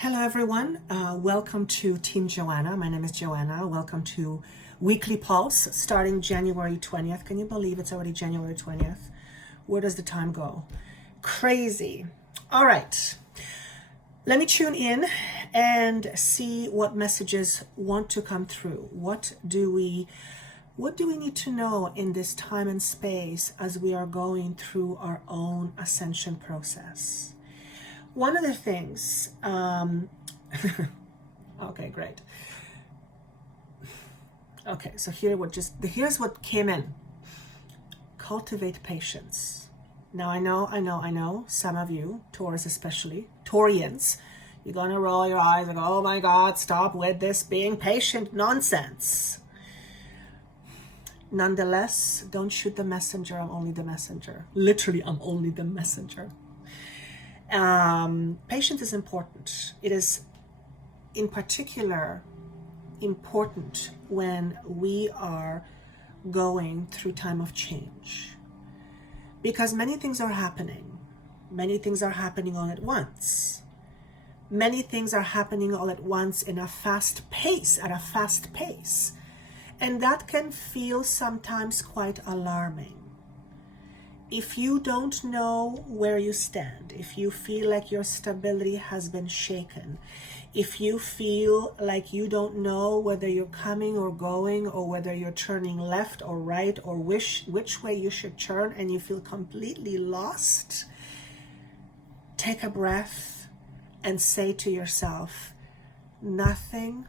Hello everyone, welcome to Team Joanna. My name is Joanna. Welcome to Weekly Pulse starting January 20th. Can you believe it's already January 20th? Where does the time go? Crazy. All right, let me tune in and see what messages want to come through. What do we need to know in this time and space as we are going through our own ascension process? One of the things, okay, great. Okay, so here's what came in. Cultivate patience. Now I know, some of you, Taurus especially, Taurians, you're gonna roll your eyes like, oh my God, stop with this being patient nonsense. Nonetheless, don't shoot the messenger, I'm only the messenger. Literally, I'm only the messenger. Patience is important. It is in particular important when we are going through time of change, because many things are happening. Many things are happening all at once. Many things are happening all at once at a fast pace. And that can feel sometimes quite alarming. If you don't know where you stand, if you feel like your stability has been shaken, if you feel like you don't know whether you're coming or going, or whether you're turning left or right, or which way you should turn, and you feel completely lost, take a breath and say to yourself, nothing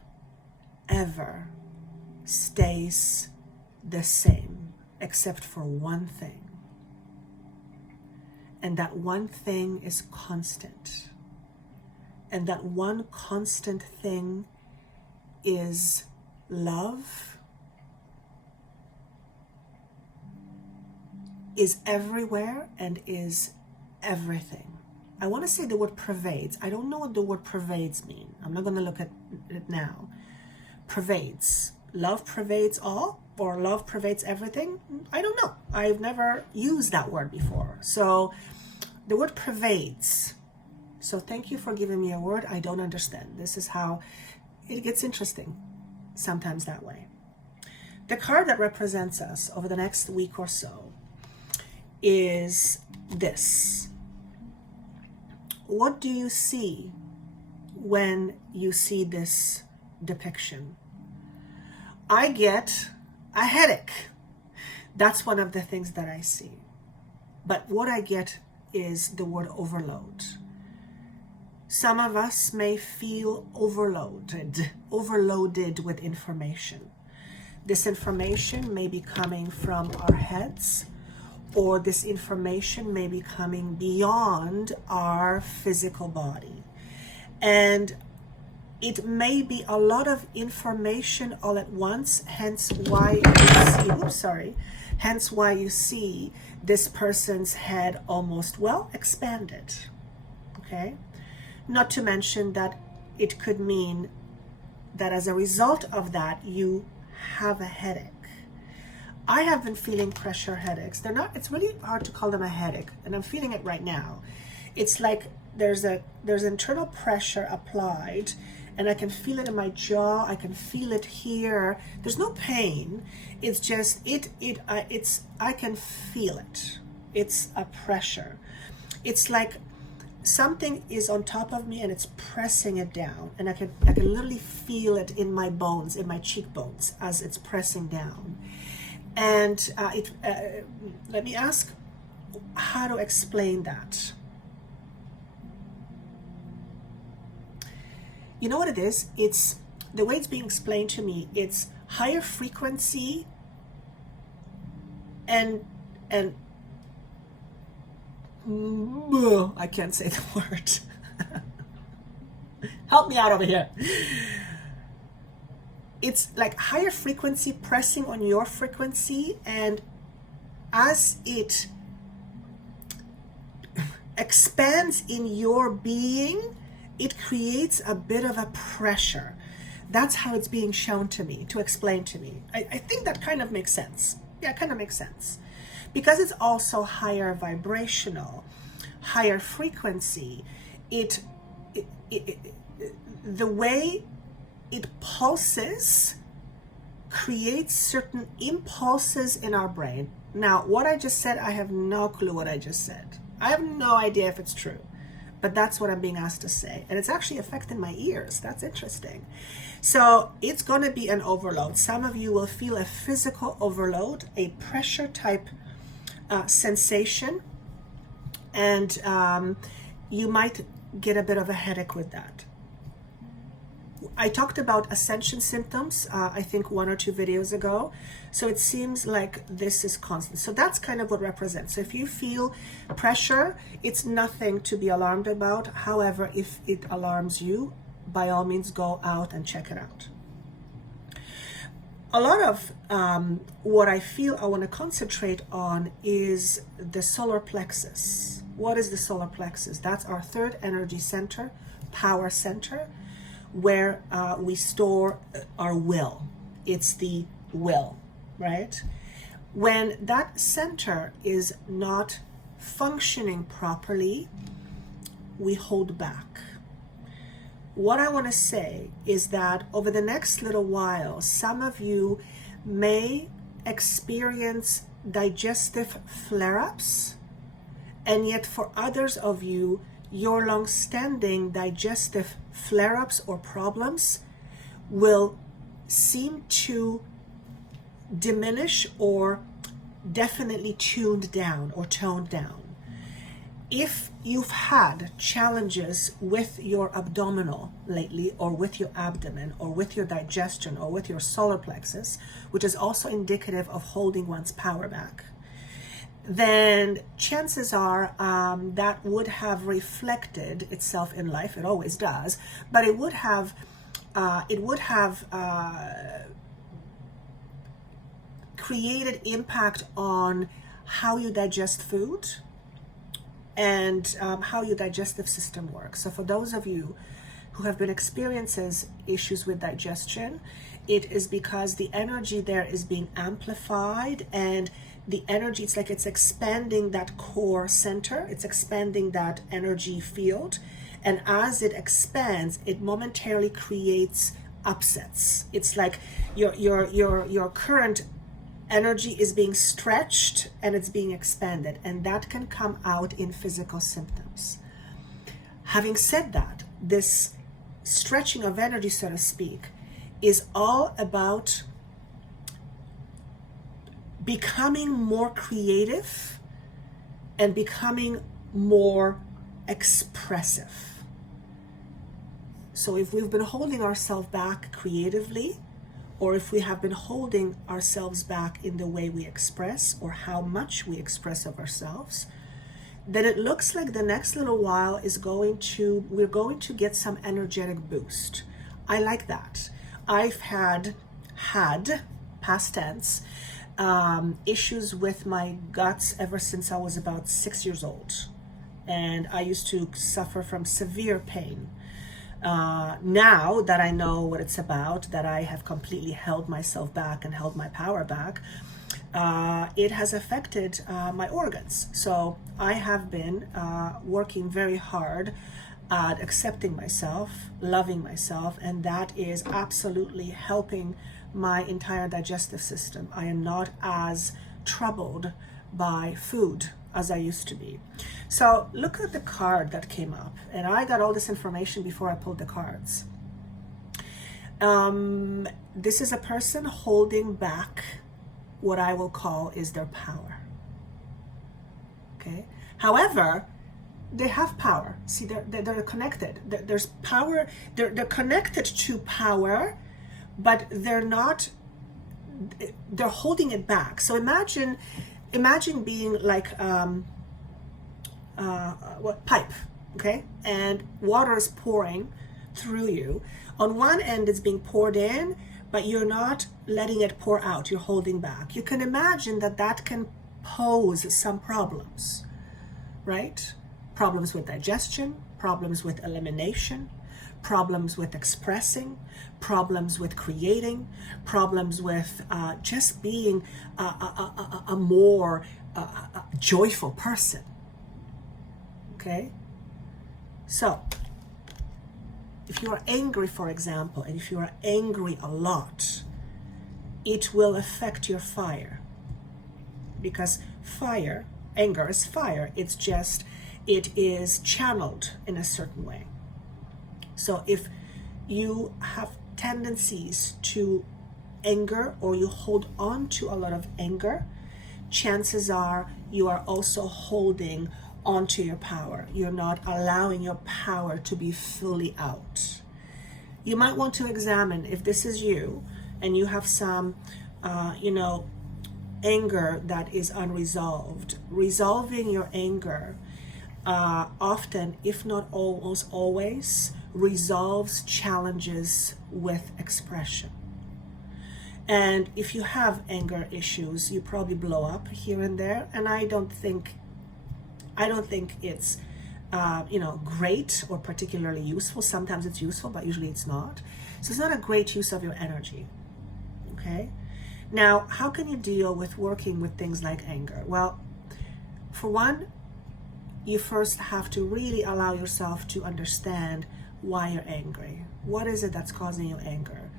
ever stays the same except for one thing. And that one thing is constant. And that one constant thing is love, is everywhere, and is everything. I want to say the word pervades. I don't know what the word pervades mean. I'm not going to look at it now. Pervades. Love pervades all, or love pervades everything? I don't know. I've never used that word before. So the word pervades. So thank you for giving me a word I don't understand. This is how it gets interesting sometimes that way. The card that represents us over the next week or so is this. What do you see when you see this depiction? I get a headache. That's one of the things that I see. But what I get is the word overload. Some of us may feel overloaded with information. This information may be coming from our heads, or this information may be coming beyond our physical body. And it may be a lot of information all at once, hence why you see this person's head almost, expanded, okay? Not to mention that it could mean that as a result of that, you have a headache. I have been feeling pressure headaches. It's really hard to call them a headache, and I'm feeling it right now. It's like there's internal pressure applied, and I can feel it in my jaw. I can feel it here. There's no pain. It's just I can feel it. It's a pressure. It's like something is on top of me and it's pressing it down, and I can literally feel it in my bones, in my cheekbones, as it's pressing down. And let me ask how to explain that. You know what it is? It's the way it's being explained to me. It's higher frequency and I can't say the word. Help me out over here. It's like higher frequency pressing on your frequency, and as it expands in your being, it creates a bit of a pressure. That's how it's being shown to me, to explain to me. I think that kind of makes sense. Yeah, it kind of makes sense. Because it's also higher vibrational, higher frequency, the way it pulses creates certain impulses in our brain. Now, what I just said, I have no clue what I just said. I have no idea if it's true, but that's what I'm being asked to say. And it's actually affecting my ears. That's interesting. So it's going to be an overload. Some of you will feel a physical overload, a pressure type sensation, and you might get a bit of a headache with that. I talked about Ascension symptoms, I think 1 or 2 videos ago. So it seems like this is constant. So that's kind of what represents. So if you feel pressure, it's nothing to be alarmed about. However, if it alarms you, by all means, go out and check it out. A lot of what I feel I want to concentrate on is the solar plexus. What is the solar plexus? That's our third energy center, power center, where we store our will. It's the will, right? When that center is not functioning properly, we hold back. What I want to say is that over the next little while, some of you may experience digestive flare-ups, and yet for others of you, your long-standing digestive flare-ups or problems will seem to diminish or definitely tuned down or toned down. If you've had challenges with your abdominal lately, or with your abdomen, or with your digestion, or with your solar plexus, which is also indicative of holding one's power back, then chances are that would have reflected itself in life. It always does, but it would have created impact on how you digest food and how your digestive system works. So for those of you who have been experiencing issues with digestion, it is because the energy there is being amplified, and the energy, it's like it's expanding that core center, it's expanding that energy field, and as it expands, it momentarily creates upsets. It's like your current energy is being stretched and it's being expanded, and that can come out in physical symptoms. Having said that, this stretching of energy, so to speak, is all about becoming more creative and becoming more expressive. So if we've been holding ourselves back creatively, or if we have been holding ourselves back in the way we express or how much we express of ourselves, then it looks like the next little while is we're going to get some energetic boost. I like that. I've had past tense issues with my guts ever since I was about 6 years old, and I used to suffer from severe pain. Now that I know what it's about, that I have completely held myself back and held my power back, it has affected my organs. So I have been working very hard at accepting myself, loving myself, and that is absolutely helping my entire digestive system. I am not as troubled by food as I used to be. So look at the card that came up, and I got all this information before I pulled the cards. This is a person holding back what I will call is their power. Okay. However, they have power. See, they're connected. There's power. They're connected to power, but they're not. They're holding it back. So imagine being like pipe, okay, and water is pouring through you. On one end, it's being poured in, but you're not letting it pour out. You're holding back. You can imagine that can pose some problems, right? Problems with digestion, problems with elimination, problems with expressing, problems with creating, problems with just being a more joyful person. Okay? So, if you are angry, for example, and if you are angry a lot, it will affect your fire. Because fire, anger is fire. It's just, it is channeled in a certain way. So if you have tendencies to anger, or you hold on to a lot of anger, chances are you are also holding onto your power. You're not allowing your power to be fully out. You might want to examine if this is you and you have some, anger that is unresolved. Resolving your anger often, if not almost always, resolves challenges with expression. And if you have anger issues, you probably blow up here and there. And I don't think it's great or particularly useful. Sometimes it's useful, but usually it's not. So it's not a great use of your energy. Okay. Now, how can you deal with working with things like anger? Well, for one, you first have to really allow yourself to understand why you're angry. What is it that's causing you anger?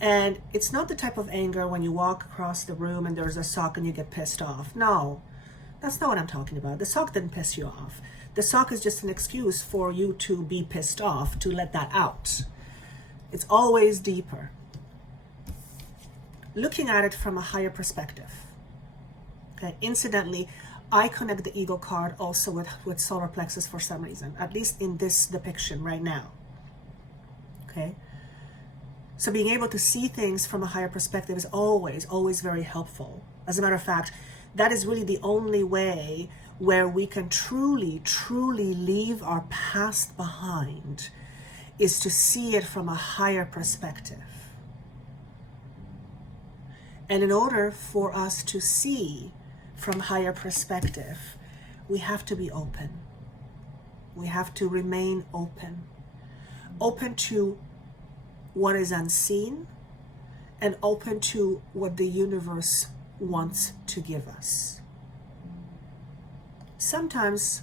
And it's not the type of anger when you walk across the room and there's a sock and you get pissed off. No, that's not what I'm talking about. The sock didn't piss you off. The sock is just an excuse for you to be pissed off, to let that out. It's always deeper. Looking at it from a higher perspective. Okay. Incidentally, I connect the ego card also with solar plexus for some reason, at least in this depiction right now. Okay. So being able to see things from a higher perspective is always, always very helpful. As a matter of fact, that is really the only way where we can truly, truly leave our past behind, is to see it from a higher perspective. And in order for us to see from higher perspective, we have to be open. We have to remain open. Open to what is unseen, and open to what the universe wants to give us. Sometimes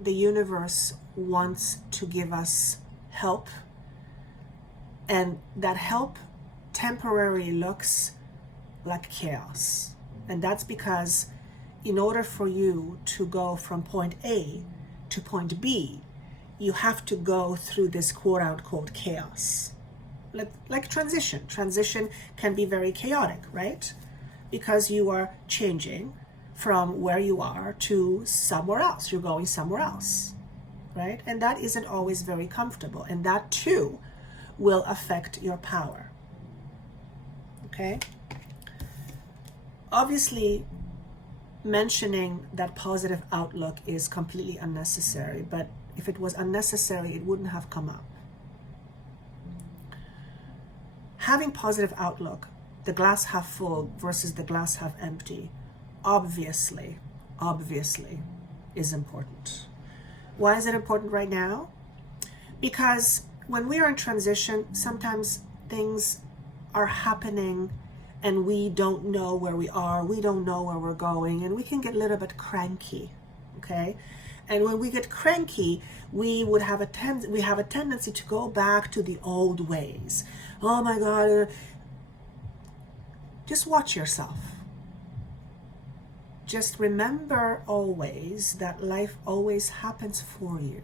the universe wants to give us help, and that help temporarily looks like chaos. And that's because in order for you to go from point A to point B, you have to go through this quote unquote chaos. Like transition. Transition can be very chaotic, right? Because you are changing from where you are to somewhere else. You're going somewhere else, right? And that isn't always very comfortable. And that too will affect your power. Okay? Obviously, mentioning that positive outlook is completely unnecessary, but if it was unnecessary, it wouldn't have come up. Having positive outlook, the glass half full versus the glass half empty, obviously is important. Why is it important right now? Because when we are in transition, sometimes things are happening and we don't know where we are, we don't know where we're going, and we can get a little bit cranky, okay? And when we get cranky, we have a tendency to go back to the old ways. Oh my God, just watch yourself. Just remember always that life always happens for you.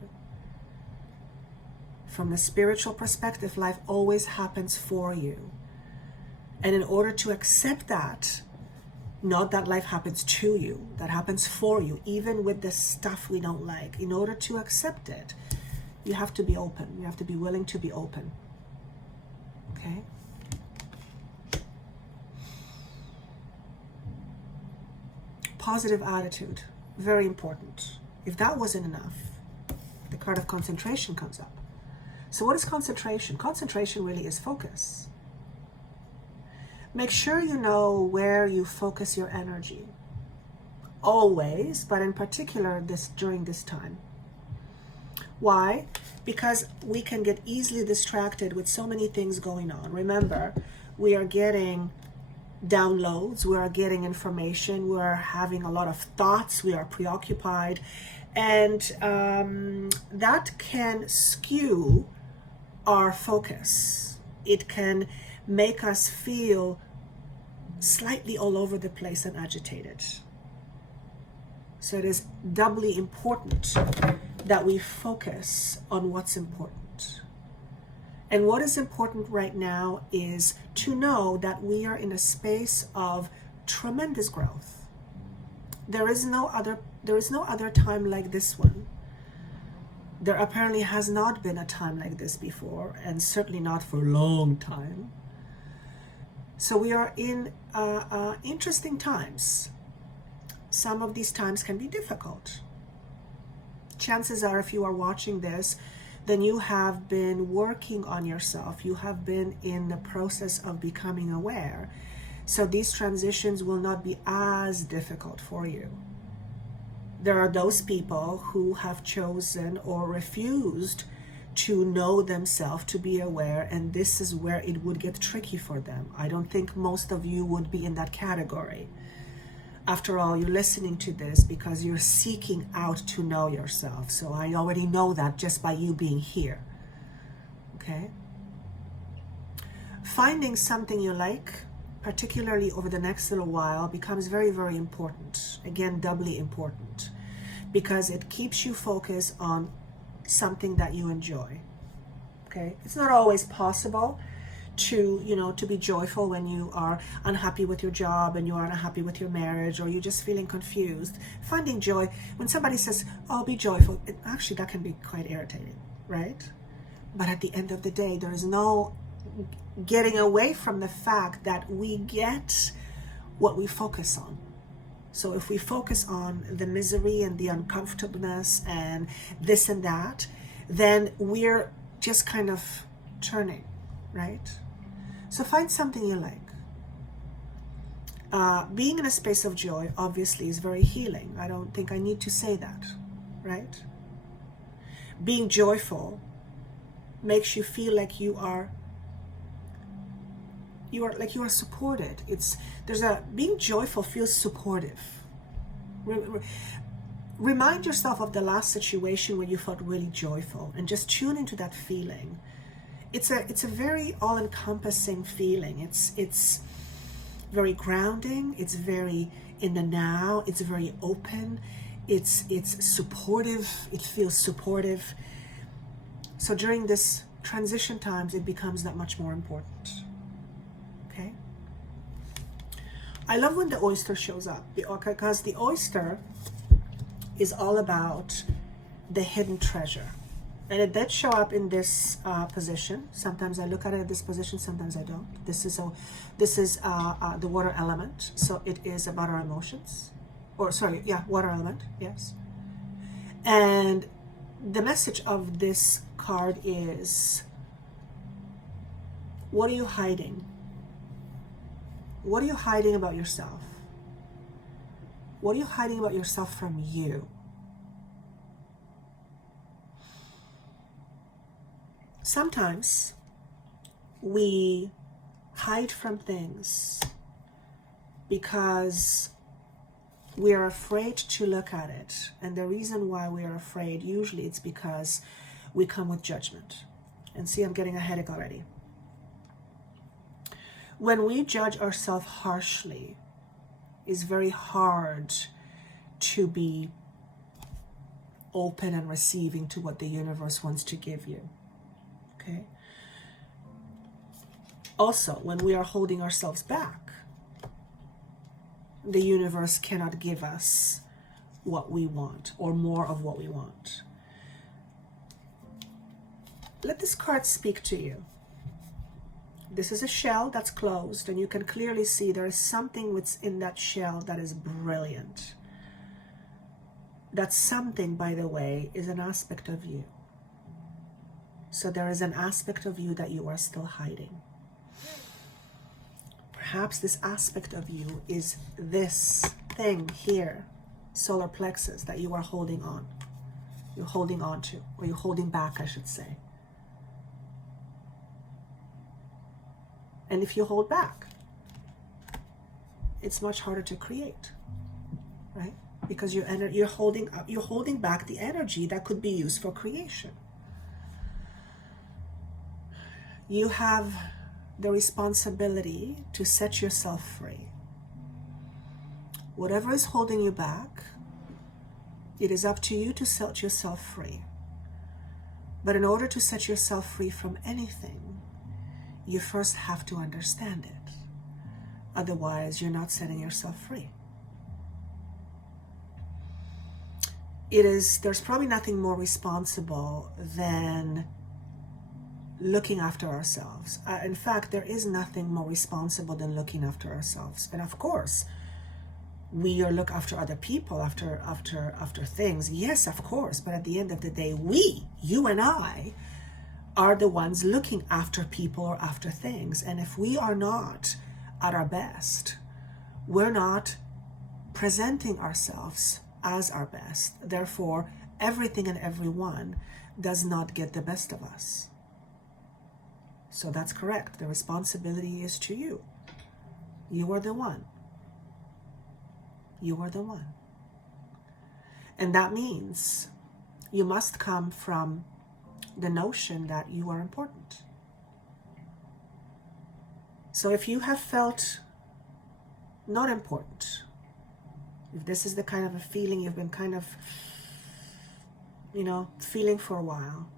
From the spiritual perspective, life always happens for you. And in order to accept that, not that life happens to you, that happens for you, even with the stuff we don't like, in order to accept it, you have to be open. You have to be willing to be open. Okay? Positive attitude, very important. If that wasn't enough, the card of concentration comes up. So what is concentration? Concentration really is focus. Make sure you know where you focus your energy. Always, but in particular during this time. Why? Because we can get easily distracted with so many things going on. Remember, we are getting downloads, we are getting information, we are having a lot of thoughts, we are preoccupied, and that can skew our focus. It can make us feel slightly all over the place and agitated. So it is doubly important that we focus on what's important. And what is important right now is to know that we are in a space of tremendous growth. There is no other time like this one. There apparently has not been a time like this before, and certainly not for a long time. So we are in interesting times. Some of these times can be difficult. Chances are, if you are watching this, then you have been working on yourself. You have been in the process of becoming aware. So these transitions will not be as difficult for you. There are those people who have chosen or refused to know themselves, to be aware, and this is where it would get tricky for them. I don't think most of you would be in that category. After all, you're listening to this because you're seeking out to know yourself. So I already know that just by you being here. Okay? Finding something you like, particularly over the next little while, becomes very, very important. Again, doubly important, because it keeps you focused on something that you enjoy. Okay? It's not always possible to be joyful when you are unhappy with your job and you are unhappy with your marriage, or you're just feeling confused. Finding joy, when somebody says, oh, be joyful, actually that can be quite irritating, right? But at the end of the day, there is no getting away from the fact that we get what we focus on. So if we focus on the misery and the uncomfortableness and this and that, then we're just kind of turning, right? So find something you like. Being in a space of joy, obviously, is very healing. I don't think I need to say that, right? Being joyful makes you feel like you are supported. Being joyful feels supportive. Remind yourself of the last situation where you felt really joyful, and just tune into that feeling. It's a very all-encompassing feeling. It's very grounding. It's very in the now. It's very open. It's supportive. It feels supportive. So during this transition times, it becomes that much more important. Okay? I love when the oyster shows up, because the oyster is all about the hidden treasure. And it did show up in this position. Sometimes I look at it in this position, sometimes I don't. This is the water element. So it is about our emotions. Water element, yes. And the message of this card is, what are you hiding? What are you hiding about yourself? What are you hiding about yourself from you? Sometimes we hide from things because we are afraid to look at it. And the reason why we are afraid, usually it's because we come with judgment. And see, I'm getting a headache already. When we judge ourselves harshly, it's very hard to be open and receiving to what the universe wants to give you. Okay. Also, when we are holding ourselves back, the universe cannot give us what we want, or more of what we want. Let this card speak to you. This is a shell that's closed, and you can clearly see there is something within that shell that is brilliant. That something, by the way, is an aspect of you. So there is an aspect of you that you are still hiding. Perhaps this aspect of you is this thing here, solar plexus, that you are holding on. You're holding on to, or you're holding back, I should say. And if you hold back, it's much harder to create, right? Because you're holding back the energy that could be used for creation. You have the responsibility to set yourself free. Whatever is holding you back, it is up to you to set yourself free. But in order to set yourself free from anything, you first have to understand it. Otherwise, you're not setting yourself free. There's probably nothing more responsible than looking after ourselves. In fact, there is nothing more responsible than looking after ourselves. And of course, we look after other people, after things. Yes, of course. But at the end of the day, you and I, are the ones looking after people or after things. And if we are not at our best, we're not presenting ourselves as our best. Therefore, everything and everyone does not get the best of us. So that's correct. The responsibility is to you. You are the one. You are the one. And that means you must come from the notion that you are important. So if you have felt not important, if this is the kind of a feeling you've been kind of, feeling for a while,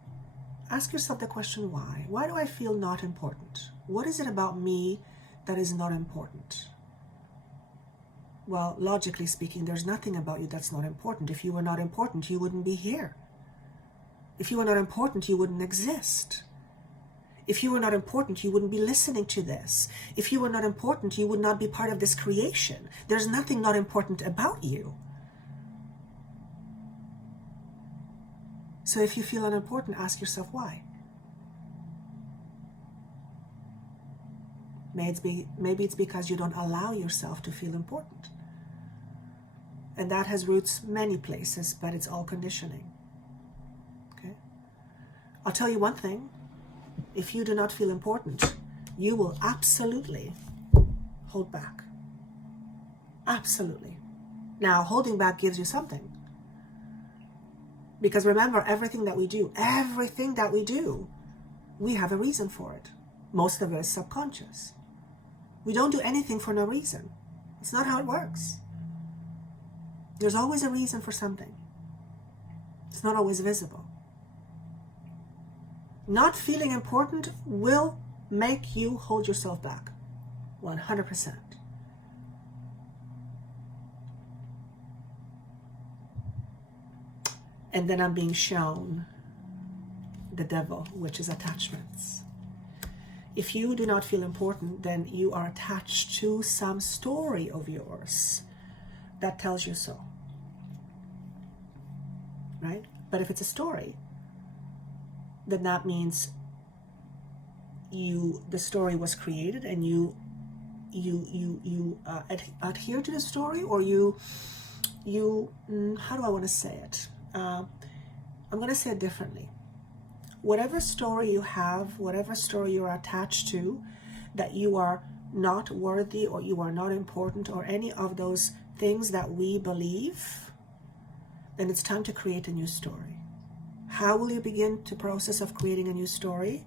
ask yourself the question, why? Why do I feel not important? What is it about me that is not important? Well, logically speaking, there's nothing about you that's not important. If you were not important, you wouldn't be here. If you were not important, you wouldn't exist. If you were not important, you wouldn't be listening to this. If you were not important, you would not be part of this creation. There's nothing not important about you. So if you feel unimportant, ask yourself why. Maybe it's because you don't allow yourself to feel important. And that has roots many places, but it's all conditioning. Okay? I'll tell you one thing. If you do not feel important, you will absolutely hold back. Absolutely. Now, holding back gives you something. Because remember, everything that we do, we have a reason for it. Most of it is subconscious. We don't do anything for no reason. It's not how it works. There's always a reason for something. It's not always visible. Not feeling important will make you hold yourself back. 100%. And then I'm being shown the devil, which is attachments. If you do not feel important, then you are attached to some story of yours that tells you so. Right? But if it's a story, then that means the story was created and you adhere to the story, or you how do I want to say it? I'm going to say it differently. Whatever story you have, whatever story you're attached to, that you are not worthy or you are not important or any of those things that we believe, then it's time to create a new story. How will you begin the process of creating a new story?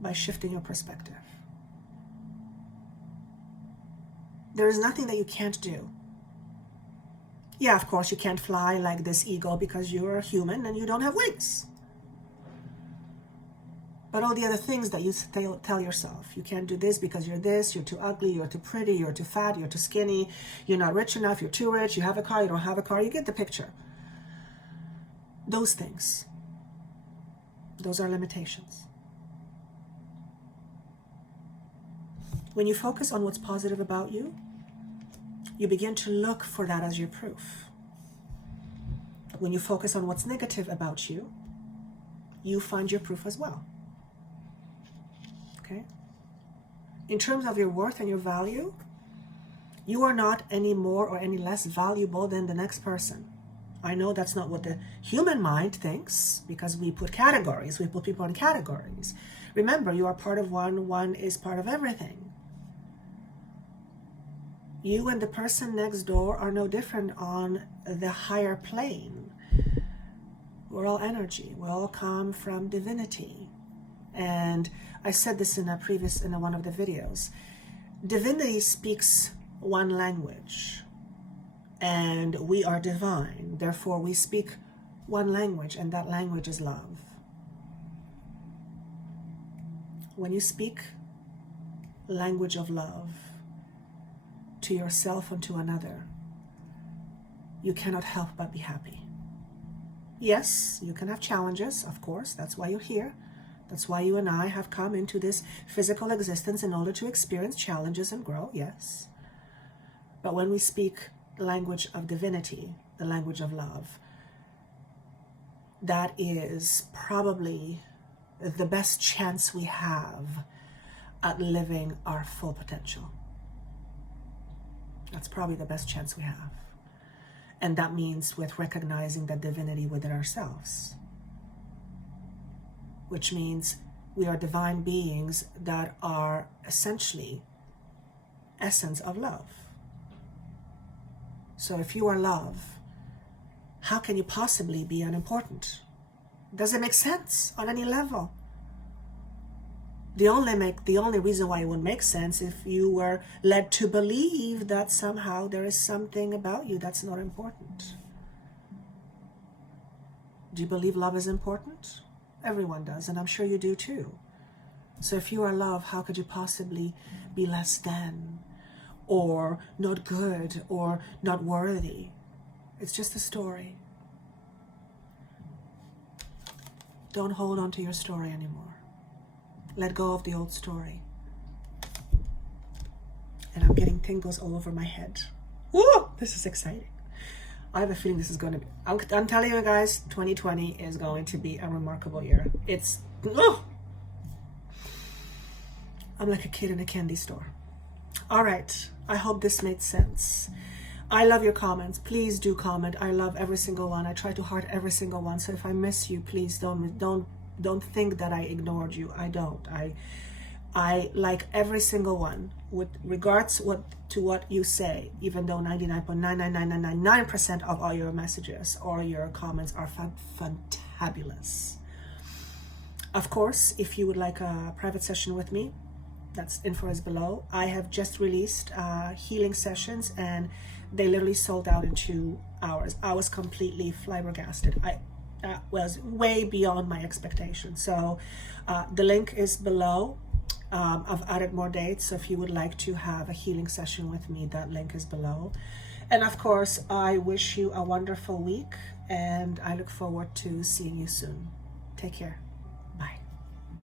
By shifting your perspective. There is nothing that you can't do. Yeah, of course, you can't fly like this ego because you're a human and you don't have wings. But all the other things that you tell yourself, you can't do this because you're this, you're too ugly, you're too pretty, you're too fat, you're too skinny, you're not rich enough, you're too rich, you have a car, you don't have a car, you get the picture. Those things, those are limitations. When you focus on what's positive about you, you begin to look for that as your proof. When you focus on what's negative about you, you find your proof as well. Okay? In terms of your worth and your value, you are not any more or any less valuable than the next person. I know that's not what the human mind thinks, because we put categories, we put people in categories. Remember, you are part of one, one is part of everything. You and the person next door are no different on the higher plane. We're all energy. We all come from divinity. And I said this in one of the videos. Divinity speaks one language, and we are divine. Therefore, we speak one language, and that language is love. When you speak language of love to yourself and to another, you cannot help but be happy. Yes, you can have challenges, of course. That's why you're here. That's why you and I have come into this physical existence, in order to experience challenges and grow, yes. But when we speak the language of divinity, the language of love, that is probably the best chance we have at living our full potential. That's probably the best chance we have. And that means with recognizing that divinity within ourselves, which means we are divine beings that are essentially essence of love. So if you are love, how can you possibly be unimportant? Does it make sense on any level? The only reason why it would make sense if you were led to believe that somehow there is something about you that's not important. Do you believe love is important? Everyone does, and I'm sure you do too. So if you are love, how could you possibly be less than, or not good, or not worthy? It's just a story. Don't hold on to your story anymore. Let go of the old story. And I'm getting tingles all over my head. Woo! This is exciting. I have a feeling this is going to be... I'm telling you guys, 2020 is going to be a remarkable year. It's... Oh! I'm like a kid in a candy store. All right. I hope this made sense. I love your comments. Please do comment. I love every single one. I try to heart every single one. So if I miss you, please don't think that I ignored you. I don't. I like every single one with regards to what you say, even though 99.99999% of all your messages or your comments are fantabulous. Of course, if you would like a private session with me, that's info is below. I have just released healing sessions, and they literally sold out in 2 hours. I was completely flabbergasted. That was way beyond my expectations. So the link is below. I've added more dates, so if you would like to have a healing session with me, that link is below. And of course, I wish you a wonderful week, and I look forward to seeing you soon. Take care.